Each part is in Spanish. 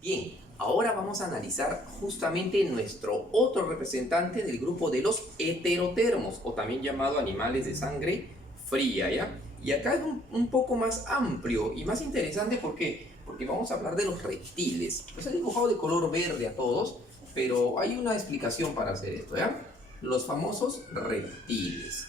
Bien, ahora vamos a analizar justamente nuestro otro representante del grupo de los heterotermos, o también llamado animales de sangre fría, ¿ya? Y acá es un poco más amplio y más interesante porque vamos a hablar de los reptiles. Los he dibujado de color verde a todos, pero hay una explicación para hacer esto, ¿ya? Los famosos reptiles.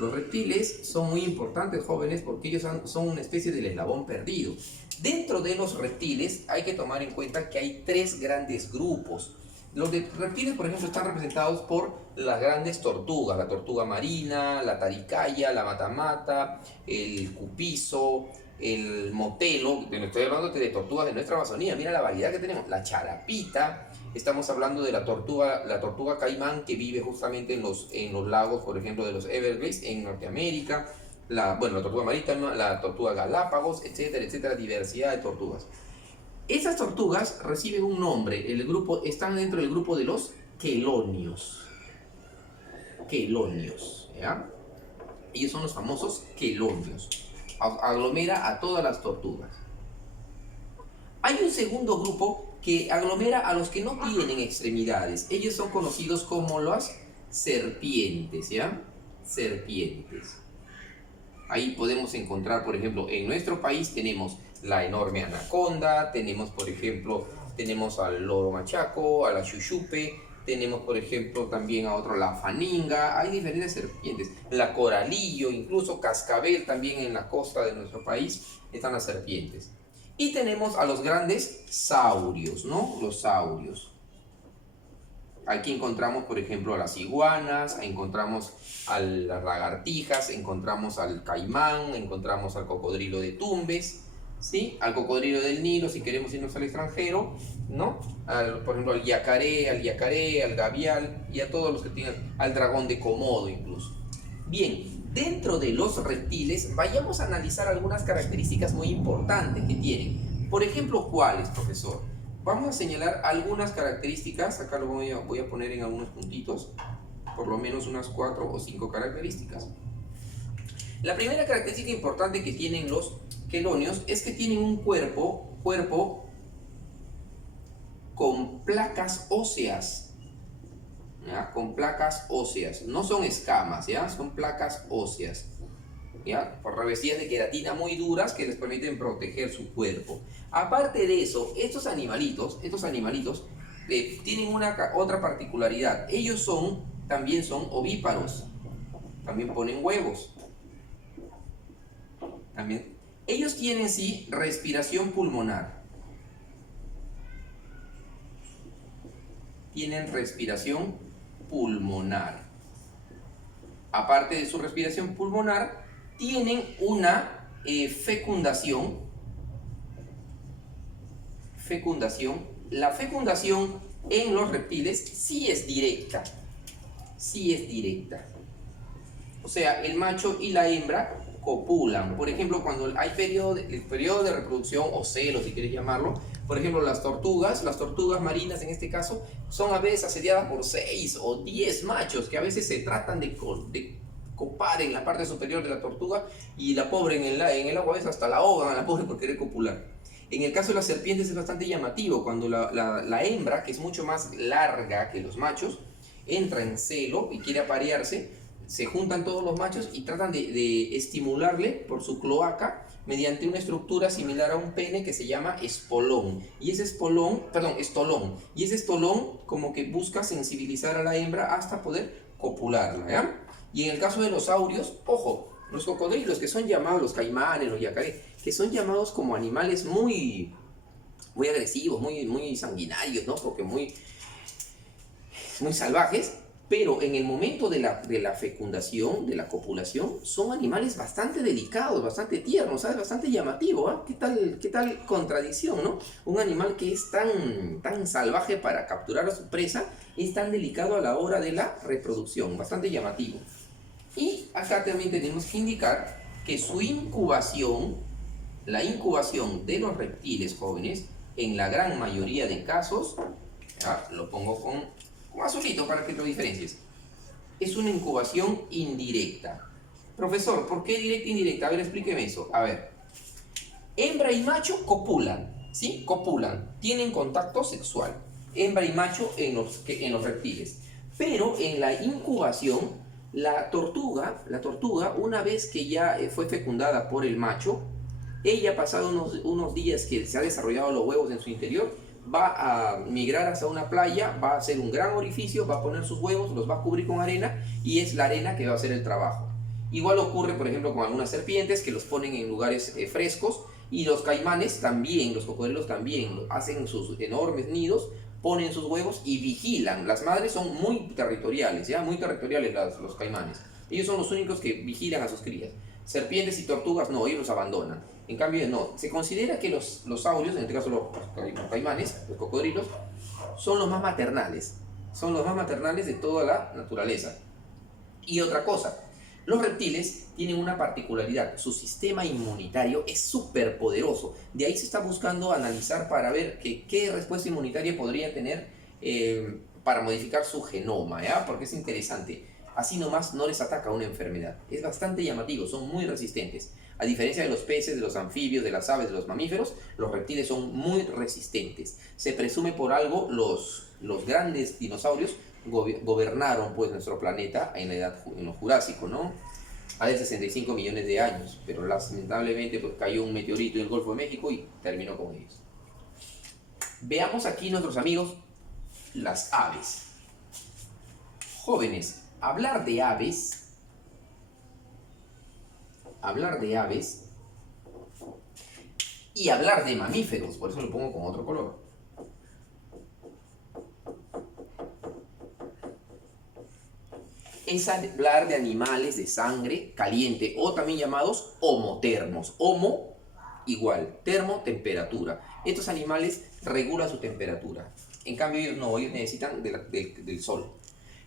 Los reptiles son muy importantes, jóvenes, porque ellos son una especie del eslabón perdido. Dentro de los reptiles hay que tomar en cuenta que hay tres grandes grupos. Los reptiles, por ejemplo, están representados por las grandes tortugas, la tortuga marina, la taricaya, la matamata, el cupizo, el motelo. Estoy hablando de tortugas de nuestra Amazonía, mira la variedad que tenemos, la charapita. Estamos hablando de la tortuga caimán, que vive justamente en los lagos, por ejemplo, de los Everglades en Norteamérica. La tortuga marítima, la tortuga galápagos, etcétera, etcétera, diversidad de tortugas. Esas tortugas reciben un nombre, están dentro del grupo de los quelonios. Quelonios, ¿ya? Ellos son los famosos quelonios. Aglomera a todas las tortugas. Hay un segundo grupo que aglomera a los que no tienen extremidades. Ellos son conocidos como las serpientes, ¿ya? Serpientes. Ahí podemos encontrar, por ejemplo, en nuestro país tenemos la enorme anaconda, tenemos al loro machaco, a la chuchupe, tenemos, por ejemplo, también a otro, la faninga. Hay diferentes serpientes, la coralillo, incluso cascabel, también en la costa de nuestro país están las serpientes. Y tenemos a los grandes saurios, ¿no? Los saurios. Aquí encontramos, por ejemplo, a las iguanas, encontramos a las lagartijas, encontramos al caimán, encontramos al cocodrilo de Tumbes, ¿sí? Al cocodrilo del Nilo, si queremos irnos al extranjero, ¿no? Por ejemplo, al yacaré, al gavial y a todos los que tienen, al dragón de Komodo incluso. Bien, dentro de los reptiles, vayamos a analizar algunas características muy importantes que tienen. Por ejemplo, ¿cuáles, profesor? Vamos a señalar algunas características, acá lo voy a poner en algunos puntitos, por lo menos unas 4 o 5 características. La primera característica importante que tienen los quelonios es que tienen un cuerpo con placas óseas, ¿ya? Con placas óseas, no son escamas, ¿ya? Son placas óseas, ¿ya? Por revestidas de queratina muy duras que les permiten proteger su cuerpo. Aparte de eso, estos animalitos tienen otra particularidad. Ellos también son ovíparos, también ponen huevos. Ellos tienen, sí, respiración pulmonar. Tienen respiración pulmonar. Aparte de su respiración pulmonar, tienen una fecundación. La fecundación en los reptiles sí es directa. O sea, el macho y la hembra copulan. Por ejemplo, cuando hay el periodo de reproducción o celo, si quieres llamarlo, por ejemplo, las tortugas marinas en este caso, son a veces asediadas por 6 o 10 machos que a veces se tratan de copar en la parte superior de la tortuga, y la pobre en el agua a veces hasta la ahogan a la pobre por querer copular. En el caso de las serpientes es bastante llamativo cuando la hembra, que es mucho más larga que los machos, entra en celo y quiere aparearse. Se juntan todos los machos y tratan de estimularle por su cloaca mediante una estructura similar a un pene que se llama estolón. Y ese estolón como que busca sensibilizar a la hembra hasta poder copularla, ¿ya? Y en el caso de los saurios, ojo, los cocodrilos, que son llamados, los caimanes, los yacaré, que son llamados como animales muy, muy agresivos, muy sanguinarios, ¿no? Porque muy salvajes. Pero en el momento de la fecundación, de la copulación, son animales bastante delicados, bastante tiernos, ¿sabes? Bastante llamativo, ¿eh? ¿Qué tal contradicción, ¿no? Un animal que es tan salvaje para capturar a su presa, es tan delicado a la hora de la reproducción, bastante llamativo. Y acá también tenemos que indicar que su incubación, la incubación de los reptiles jóvenes, en la gran mayoría de casos, ya, lo pongo con azulito para que lo diferencies, es una incubación indirecta. Profesor, ¿por qué directa e indirecta? A ver, explíqueme eso. A ver, hembra y macho copulan, ¿sí? Copulan, tienen contacto sexual, hembra y macho en los reptiles. Pero en la incubación, la tortuga, una vez que ya fue fecundada por el macho, ella, pasado unos días que se ha desarrollado los huevos en su interior, va a migrar hacia una playa, va a hacer un gran orificio, va a poner sus huevos, los va a cubrir con arena y es la arena que va a hacer el trabajo. Igual ocurre, por ejemplo, con algunas serpientes que los ponen en lugares frescos, y los caimanes también, los cocodrilos también, hacen sus enormes nidos, ponen sus huevos y vigilan. Las madres son muy territoriales, ¿ya? Muy territoriales los caimanes. Ellos son los únicos que vigilan a sus crías. Serpientes y tortugas no, ellos los abandonan. En cambio, no. Se considera que los saurios, en este caso los caimanes, los cocodrilos, son los más maternales. Son los más maternales de toda la naturaleza. Y otra cosa, los reptiles tienen una particularidad, su sistema inmunitario es súper poderoso. De ahí se está buscando analizar para ver qué respuesta inmunitaria podría tener para modificar su genoma, ¿ya? Porque es interesante. Así nomás no les ataca una enfermedad. Es bastante llamativo, son muy resistentes. A diferencia de los peces, de los anfibios, de las aves, de los mamíferos, los reptiles son muy resistentes. Se presume por algo los grandes dinosaurios gobernaron pues nuestro planeta en lo Jurásico, ¿no? Hace 65 millones de años, pero lamentablemente pues, cayó un meteorito en el Golfo de México y terminó con ellos. Veamos aquí, nuestros amigos, las aves. Jóvenes, hablar de aves y hablar de mamíferos, por eso lo pongo con otro color. Es hablar de animales de sangre caliente o también llamados homotermos. Homo igual, termo, temperatura. Estos animales regulan su temperatura. En cambio ellos no, ellos necesitan del sol.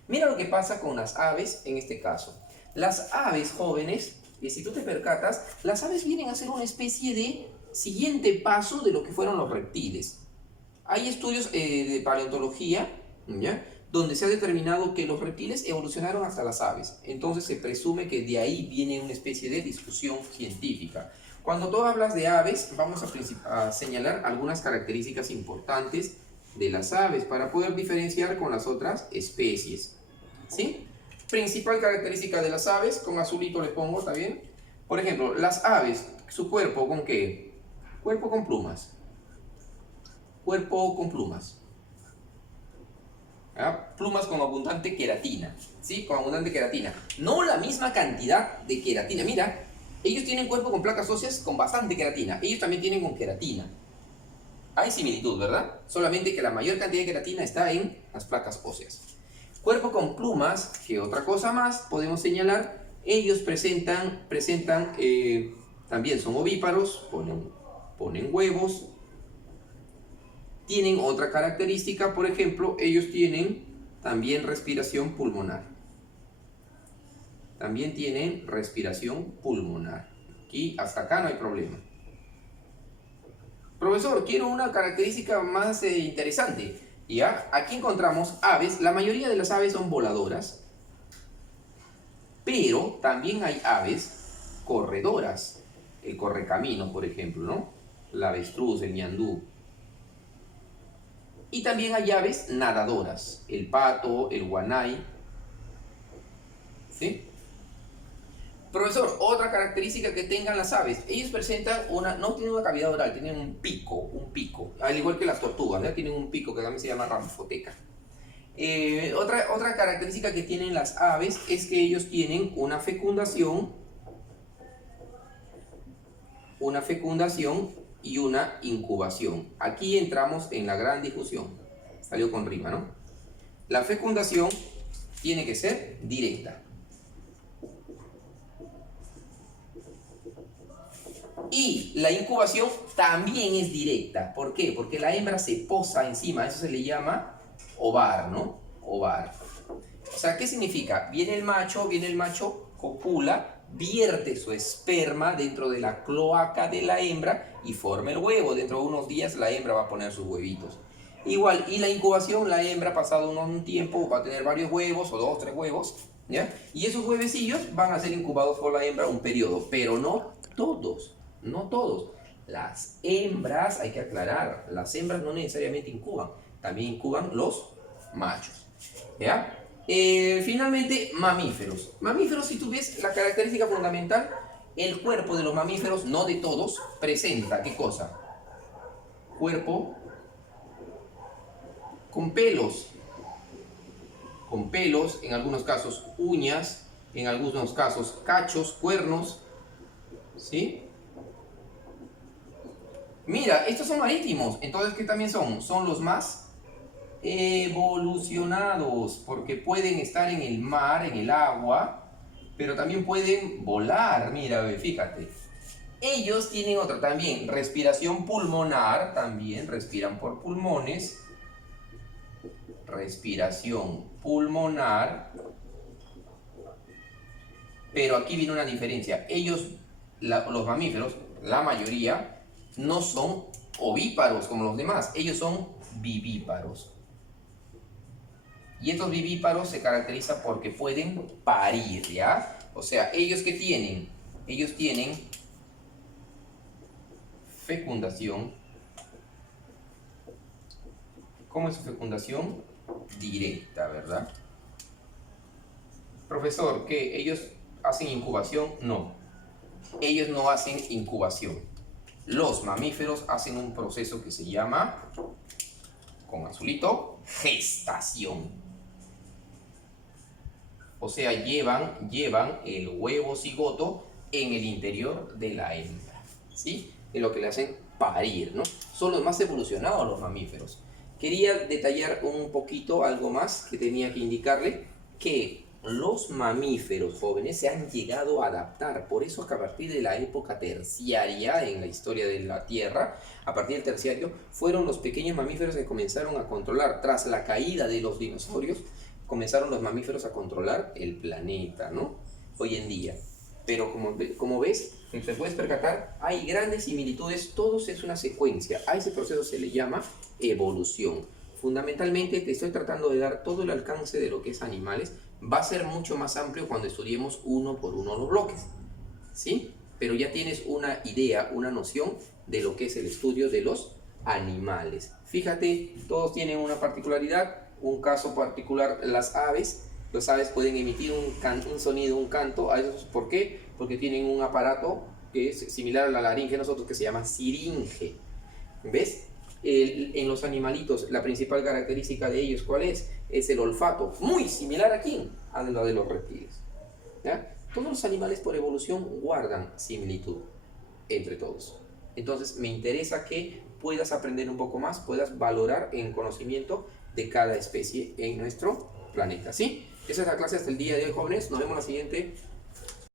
Mira lo que pasa con las aves en este caso. Las aves jóvenes, y si tú te percatas, las aves vienen a ser una especie de siguiente paso de lo que fueron los reptiles. Hay estudios de paleontología, ¿ya?, donde se ha determinado que los reptiles evolucionaron hasta las aves. Entonces se presume que de ahí viene una especie de discusión científica. Cuando tú hablas de aves, vamos a señalar algunas características importantes de las aves para poder diferenciar con las otras especies, ¿sí? Principal característica de las aves, con azulito le pongo, ¿está bien? Por ejemplo, las aves, su cuerpo, ¿con qué? Cuerpo con plumas. Cuerpo con plumas. Plumas con abundante queratina, ¿sí? Con abundante queratina. No la misma cantidad de queratina. Mira, ellos tienen cuerpo con placas óseas con bastante queratina. Ellos también tienen con queratina. Hay similitud, ¿verdad? Solamente que la mayor cantidad de queratina está en las placas óseas. Cuerpo con plumas, que otra cosa más podemos señalar. Ellos también son ovíparos, ponen huevos. Tienen otra característica, por ejemplo, ellos tienen también respiración pulmonar. También tienen respiración pulmonar. Aquí, hasta acá no hay problema. Profesor, quiero una característica más interesante. ¿Ya? Aquí encontramos aves. La mayoría de las aves son voladoras. Pero también hay aves corredoras. El correcamino, por ejemplo, ¿no? La avestruz, el ñandú. Y también hay aves nadadoras, el pato, el guanay, ¿sí? Profesor, otra característica que tengan las aves, ellos presentan no tienen una cavidad oral, tienen un pico, al igual que las tortugas, ¿ya? Tienen un pico que también se llama ramifoteca. Otra característica que tienen las aves es que ellos tienen una fecundación y una incubación. Aquí entramos en la gran difusión. Salió con rima, ¿no? La fecundación tiene que ser directa. Y la incubación también es directa. ¿Por qué? Porque la hembra se posa encima. Eso se le llama ovar, ¿no? Ovar. O sea, ¿qué significa? Viene el macho, copula, vierte su esperma dentro de la cloaca de la hembra y forma el huevo. Dentro de unos días la hembra va a poner sus huevitos. Igual, y la incubación, la hembra pasado un tiempo va a tener varios huevos o 2, 3 huevos, ¿ya? Y esos huevecillos van a ser incubados por la hembra un periodo, pero no todos. Las hembras, hay que aclarar, las hembras no necesariamente incuban, también incuban los machos. ¿Ya? Finalmente, mamíferos. Mamíferos, si tú ves la característica fundamental, el cuerpo de los mamíferos, no de todos, presenta, ¿qué cosa? Cuerpo con pelos, en algunos casos uñas, en algunos casos cachos, cuernos, ¿sí? Mira, estos son marítimos, entonces ¿qué también son? Son los más evolucionados, porque pueden estar en el mar, en el agua, pero también pueden volar, mira, fíjate. Ellos tienen otra también, respiración pulmonar, también respiran por pulmones, respiración pulmonar, pero aquí viene una diferencia. Ellos, los mamíferos, la mayoría, no son ovíparos como los demás, ellos son vivíparos. Y estos vivíparos se caracterizan porque pueden parir, ¿ya? O sea, ellos ¿qué tienen? Ellos tienen fecundación. ¿Cómo es su fecundación? Directa, ¿verdad? Profesor, ¿qué? ¿Ellos hacen incubación? No. Ellos no hacen incubación. Los mamíferos hacen un proceso que se llama, con azulito, gestación. O sea, llevan el huevo cigoto en el interior de la hembra, ¿sí? Es lo que le hacen parir, ¿no? Son los más evolucionados los mamíferos. Quería detallar un poquito algo más que tenía que indicarle, que los mamíferos jóvenes se han llegado a adaptar. Por eso que a partir de la época terciaria en la historia de la Tierra, a partir del terciario, fueron los pequeños mamíferos que comenzaron a controlar, tras la caída de los dinosaurios, comenzaron los mamíferos a controlar el planeta, ¿no? Hoy en día. Pero como ves, te puedes percatar, hay grandes similitudes, todo es una secuencia. A ese proceso se le llama evolución. Fundamentalmente te estoy tratando de dar todo el alcance de lo que es animales. Va a ser mucho más amplio cuando estudiemos uno por uno los bloques, ¿sí? Pero ya tienes una idea, una noción de lo que es el estudio de los animales. Fíjate, todos tienen una particularidad. Un caso particular, las aves. Las aves pueden emitir un sonido, un canto. ¿Por qué? Porque tienen un aparato que es similar a la laringe de nosotros, que se llama siringe. ¿Ves? En los animalitos, la principal característica de ellos, ¿cuál es? Es el olfato, muy similar aquí a la de los reptiles, ¿ya? Todos los animales por evolución guardan similitud entre todos. Entonces me interesa que puedas aprender un poco más, puedas valorar en conocimiento de cada especie en nuestro planeta, ¿sí? Esa es la clase hasta el día de hoy, jóvenes. Nos vemos la siguiente